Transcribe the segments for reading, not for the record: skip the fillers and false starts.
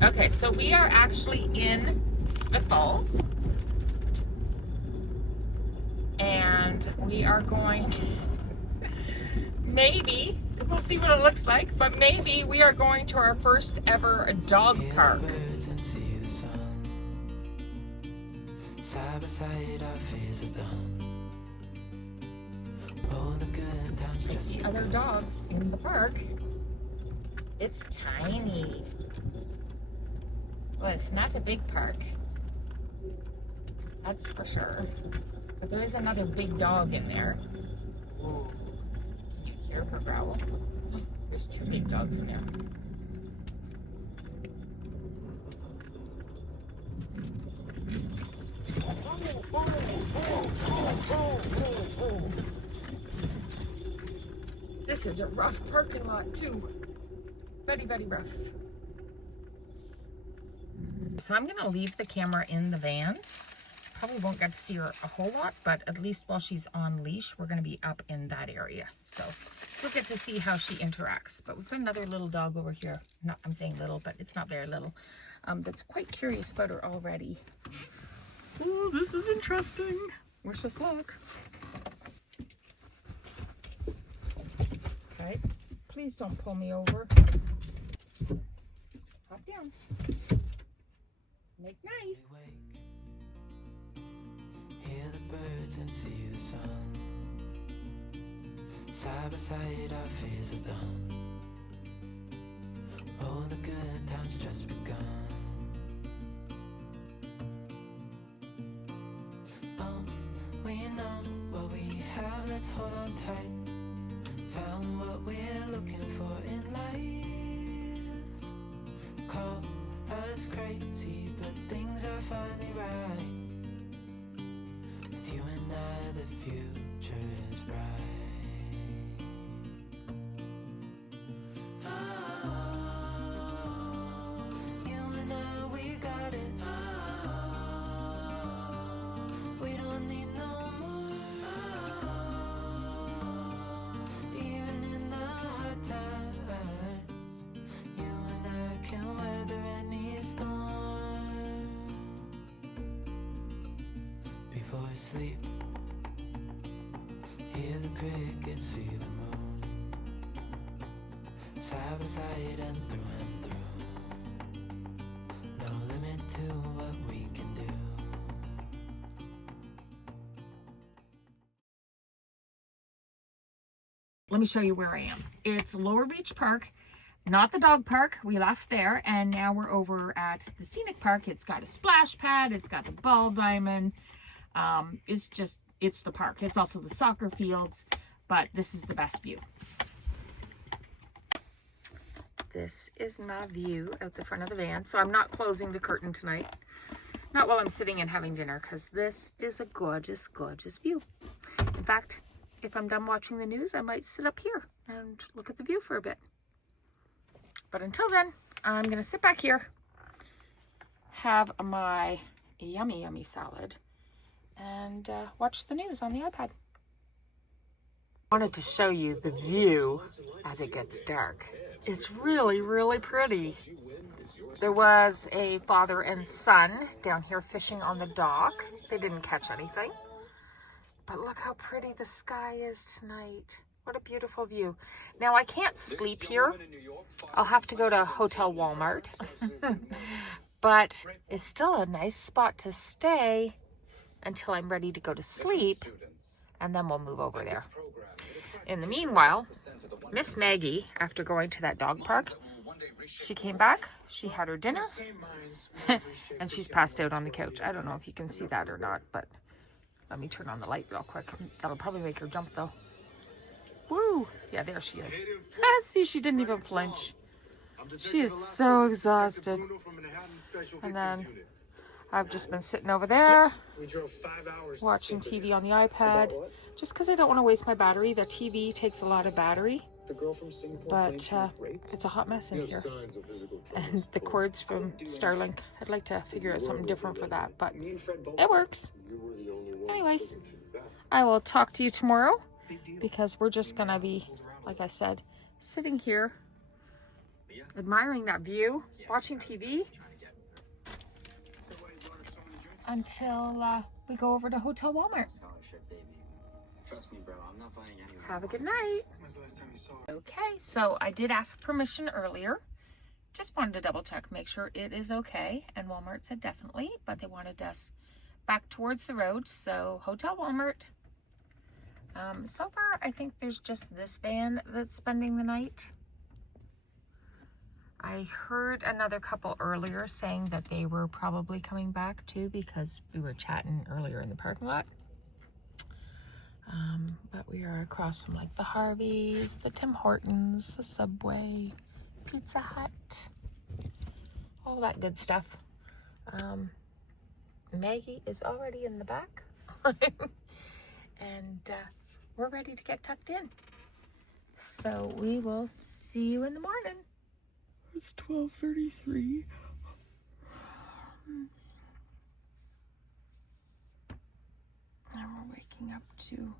Okay, so we are actually in Smith Falls. And we are going, maybe, we'll see what it looks like, but maybe we are going to our first ever dog park. I see other dogs in the park. It's tiny. Well, it's not a big park. That's for sure. But there is another big dog in there. Whoa. Can you hear her growl? There's two big dogs in there. This is a rough parking lot too. Very, very rough. So I'm gonna leave the camera in the van. Probably won't get to see her a whole lot, but at least while she's on leash, we're gonna be up in that area. So we'll get to see how she interacts. But we've got another little dog over here. Not, I'm saying little, but it's not very little. That's quite curious about her already. Oh, this is interesting. Wish us luck. Okay, please don't pull me over. Hop down. Make nice. Hear the birds and see the sun. Side by side our fears are done. Oh, the good times just begun. Oh, we know what we have, let's hold on tight. Found what we're looking for in life. Call us crazy, but things are finally right. With you and I, the future is bright. Oh, you and I, we got it. Oh, we don't need no more. Even in the hard times, you and I can weather any storm. Before I sleep, hear the crickets, see the moon. Side by side and through. No limit to what we can do. Let me show you where I am. It's Lower Beach Park, not the dog park. We left there, and now we're over at the Scenic Park. It's got a splash pad. It's got the ball diamond. It's the park. It's also the soccer fields, but this is the best view. This is my view out the front of the van. So I'm not closing the curtain tonight. Not while I'm sitting and having dinner, because this is a gorgeous, gorgeous view. In fact, if I'm done watching the news, I might sit up here and look at the view for a bit. But until then, I'm going to sit back here, have my yummy, yummy salad, and watch the news on the iPad. I wanted to show you the view as it gets dark. It's really, really pretty. There was a father and son down here fishing on the dock. They didn't catch anything. But look how pretty the sky is tonight. What a beautiful view. Now, I can't sleep here. I'll have to go to Hotel Walmart. But it's still a nice spot to stay until I'm ready to go to sleep, and then we'll move over there. In the meanwhile, Miss Maggie, after going to that dog park, she came back, she had her dinner, and she's passed out on the couch. I don't know if you can see that or not, but let me turn on the light real quick. That'll probably make her jump though. Woo! Yeah, there she is. See, she didn't even flinch. She is so exhausted. And then I've just been sitting over there watching TV on the iPad, just because I don't want to waste my battery. The TV takes a lot of battery, but it's a hot mess in here. And the cords from Starlink, I'd like to figure out something different for that, but it works. Anyways, I will talk to you tomorrow, because we're just gonna be, like I said, sitting here admiring that view, watching TV until we go over to Hotel Walmart. Scholarship, baby. Trust me, bro. I'm not buying anywhere. Have a good night. When's the last time you saw her? Okay, so I did ask permission earlier. Just wanted to double check, make sure it is okay. And Walmart said definitely, but they wanted us back towards the road. So Hotel Walmart. So far, I think there's just this van that's spending the night. I heard another couple earlier saying that they were probably coming back too because we were chatting earlier in the parking lot. But we are across from like the Harveys, the Tim Hortons, the Subway, Pizza Hut, all that good stuff. Maggie is already in the back and we're ready to get tucked in. So we will see you in the morning. It's 12:33. And we're waking up to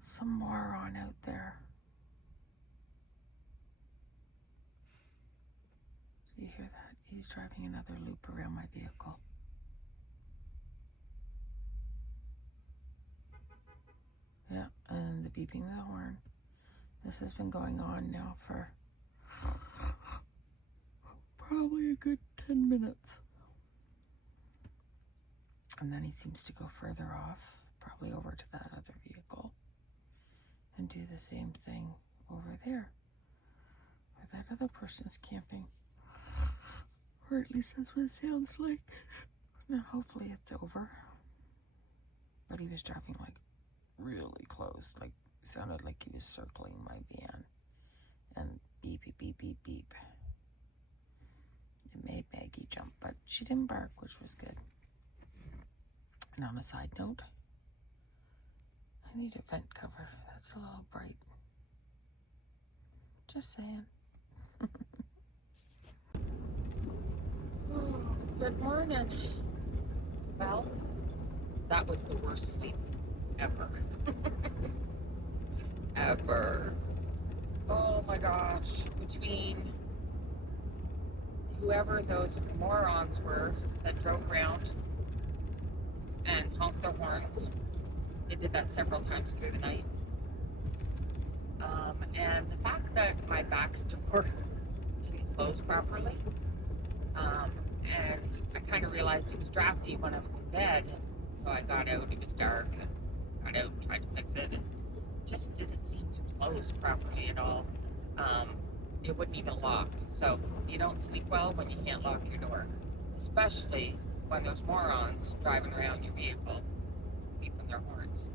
some moron out there. Do you hear that? He's driving another loop around my vehicle. Yeah, and the beeping of the horn. This has been going on now for probably a good 10 minutes. And then he seems to go further off, probably over to that other vehicle, and do the same thing over there, where that other person's camping. Or at least that's what it sounds like. And hopefully it's over. But he was driving like really close, like sounded like he was circling my van. And beep, beep, beep, beep, beep. It made Maggie jump, but she didn't bark, which was good. And on a side note, I need a vent cover. That's a little bright. Just saying. Oh, good morning. Well, that was the worst sleep ever. Ever. Oh my gosh. Between whoever those morons were that drove around and honked their horns. They did that several times through the night. And the fact that my back door didn't close properly. And I kind of realized it was drafty when I was in bed. So I got out, it was dark, and got out and tried to fix it. And it just didn't seem to close properly at all. It wouldn't even lock. So you don't sleep well when you can't lock your door. Especially when there's morons driving around your vehicle, beeping their horns.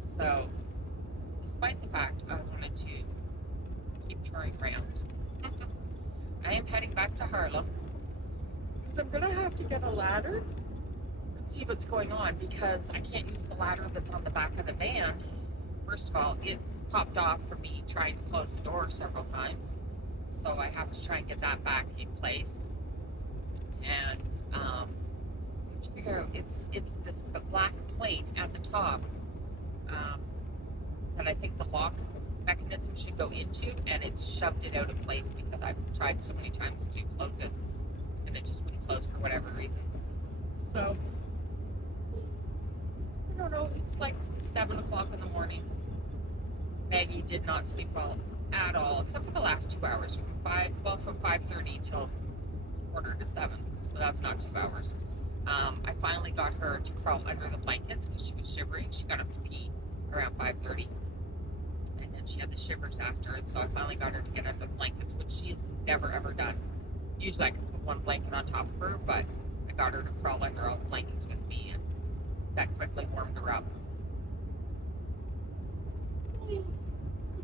So, despite the fact I wanted to keep touring around, I am heading back to Harlem because I'm gonna have to get a ladder and see what's going on because I can't use the ladder that's on the back of the van. First of all, it's popped off from me trying to close the door several times, so I have to try and get that back in place. And figure out it's this black plate at the top that I think the lock mechanism should go into, and it's shoved it out of place because I've tried so many times to close it and it just wouldn't close for whatever reason. So I don't know, it's like 7 o'clock in the morning. Maggie did not sleep well at all, except for the last 2 hours from 5:30 till 6:45. So that's not 2 hours. I finally got her to crawl under the blankets because she was shivering. She got up to pee around 5:30, and then she had the shivers after. And so I finally got her to get under the blankets, which she has never ever done. Usually I can put one blanket on top of her, but I got her to crawl under all the blankets with me, and that quickly warmed her up. And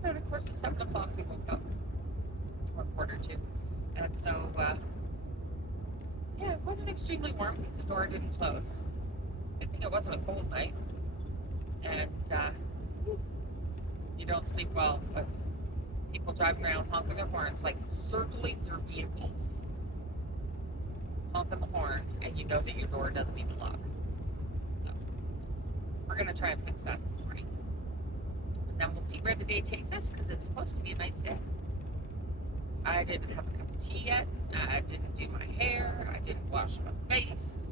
then of course at 7 o'clock we woke up, or 1:45, and so yeah, it wasn't extremely warm because the door didn't close. I think it wasn't a cold night. And you don't sleep well with people driving around honking their horns, like circling your vehicles, honking the horn, and you know that your door doesn't even lock. So we're going to try and fix that this morning. And then we'll see where the day takes us because it's supposed to be a nice day. I didn't have a cup of tea yet. I didn't do my hair. I didn't wash my face.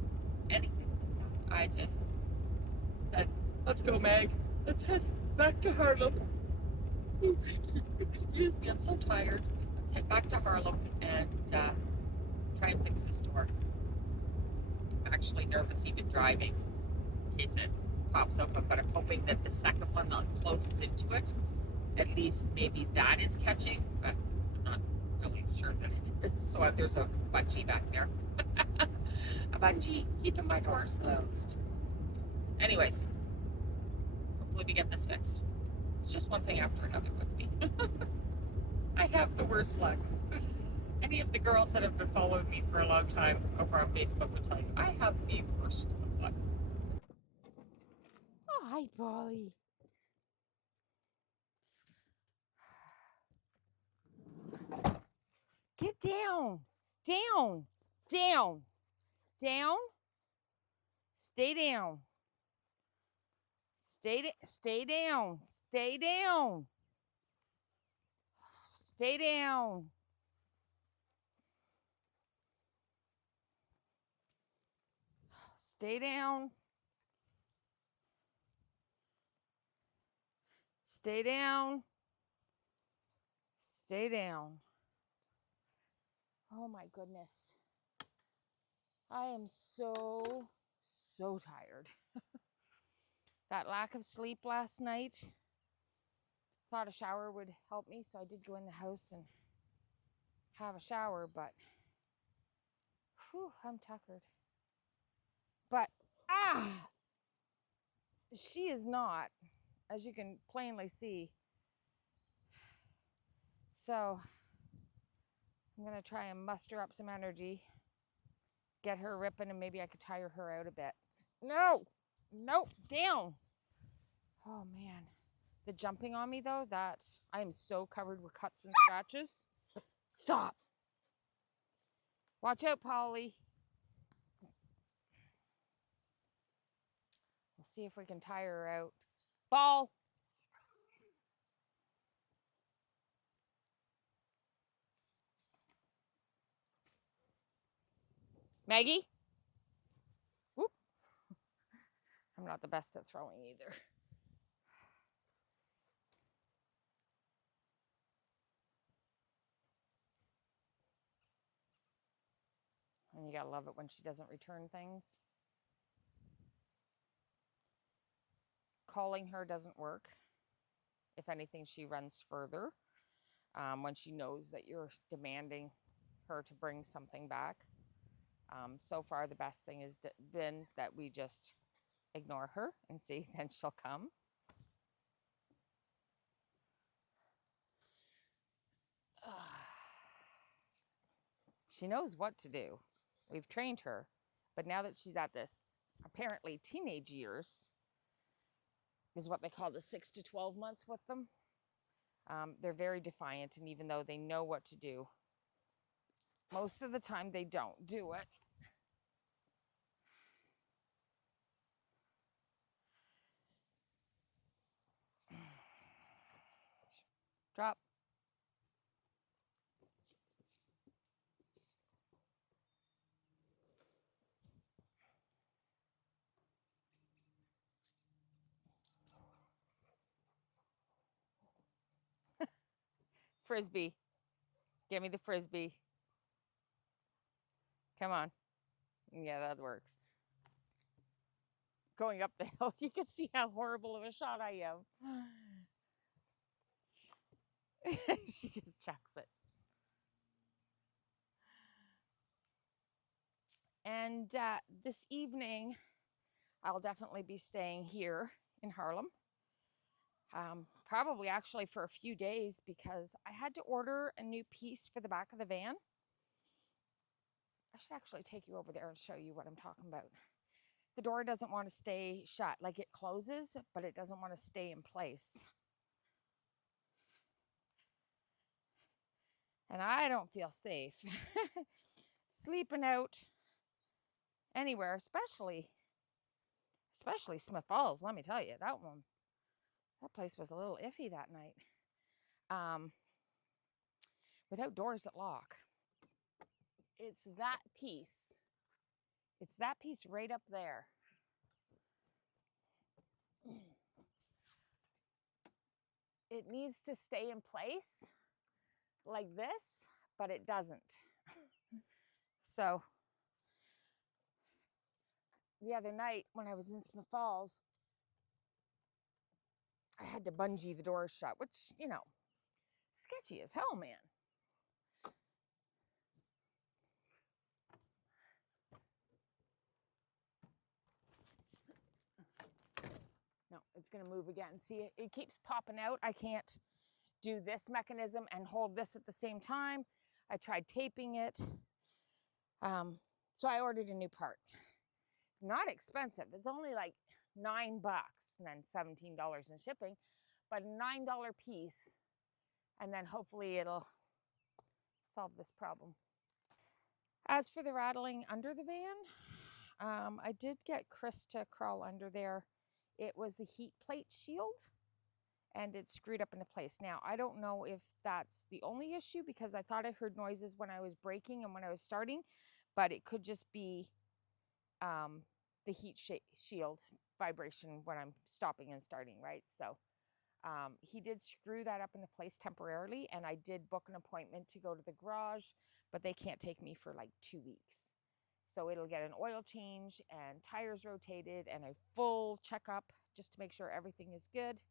Anything. I just said, let's go, Meg. Let's head back to Harlem. Excuse me, I'm so tired. Let's head back to Harlem and try and fix this door. I'm actually nervous even driving in case it pops open, but I'm hoping that the second one that closes into it, at least maybe that is catching, but I'm not really sure that it is. So there's a bungee back there. A bungee keeping my doors closed. Anyways, hopefully we get this fixed. It's just one thing after another with me. I have the worst luck. Any of the girls that have been following me for a long time over on Facebook will tell you I have the worst of luck. Oh, hi, Polly. Get down. Down. Down. Down. Stay down. Stay down. Stay down. Stay down. Stay down. Stay down. Stay down. Stay down. Oh my goodness. I am so tired. That lack of sleep last night, thought a shower would help me, so I did go in the house and have a shower, but whew, I'm tuckered. But she is not, as you can plainly see. So I'm gonna try and muster up some energy, get her ripping, and maybe I could tire her out a bit. No, nope, down. Oh man, the jumping on me though, that I am so covered with cuts and scratches. Stop. Watch out, Polly. We'll see if we can tire her out. Ball. Maggie? Whoop. I'm not the best at throwing either. And you gotta love it when she doesn't return things. Calling her doesn't work. If anything, she runs further when she knows that you're demanding her to bring something back. So far, the best thing has been that we just ignore her and see, then she'll come. She knows what to do. We've trained her, but now that she's at this apparently teenage years, is what they call the 6 to 12 months with them. They're very defiant, and even though they know what to do, most of the time they don't do it. Drop. Frisbee. Give me the frisbee. Come on. Yeah, that works. Going up the hill, you can see how horrible of a shot I am. She just checks it. And this evening, I'll definitely be staying here in Harlem. Probably actually for a few days because I had to order a new piece for the back of the van. I should actually take you over there and show you what I'm talking about. The door doesn't want to stay shut. Like, it closes, but it doesn't want to stay in place. And I don't feel safe sleeping out anywhere, especially Smith Falls. Let me tell you, that place was a little iffy that night. without doors that lock. It's that piece. It's that piece right up there. It needs to stay in place like this, but it doesn't. So the other night when I was in Smith Falls, I had to bungee the doors shut, which, you know, sketchy as hell, man. No, it's gonna move again. See, it keeps popping out. I can't do this mechanism and hold this at the same time. I tried taping it. So I ordered a new part. Not expensive. It's only like $9 and then $17 in shipping, but a $9 piece. And then hopefully it'll solve this problem. As for the rattling under the van, I did get Chris to crawl under there. It was the heat plate shield and it's screwed up into place. Now, I don't know if that's the only issue because I thought I heard noises when I was braking and when I was starting, but it could just be the heat shield vibration when I'm stopping and starting, right? So he did screw that up into place temporarily, and I did book an appointment to go to the garage, but they can't take me for like 2 weeks. So it'll get an oil change and tires rotated and a full checkup just to make sure everything is good.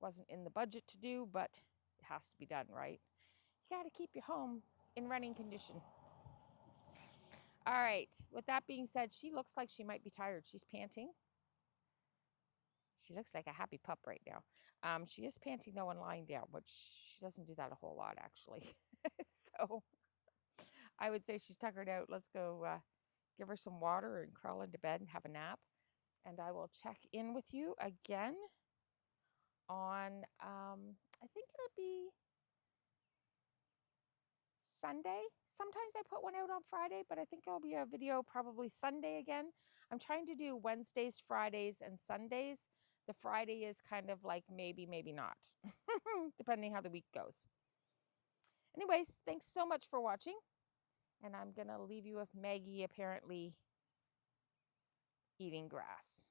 Wasn't in the budget to do, but it has to be done, right? You got to keep your home in running condition. All right, with that being said, she looks like she might be tired. She's panting. She looks like a happy pup right now. She is panting though and lying down, which she doesn't do that a whole lot actually. So I would say she's tuckered out. Let's go give her some water and crawl into bed and have a nap. And I will check in with you again on, I think it'll be Sunday. Sometimes I put one out on Friday, but I think it'll be a video probably Sunday again. I'm trying to do Wednesdays, Fridays, and Sundays. The Friday is kind of like maybe, maybe not, depending how the week goes. Anyways, thanks so much for watching. And I'm going to leave you with Maggie apparently eating grass.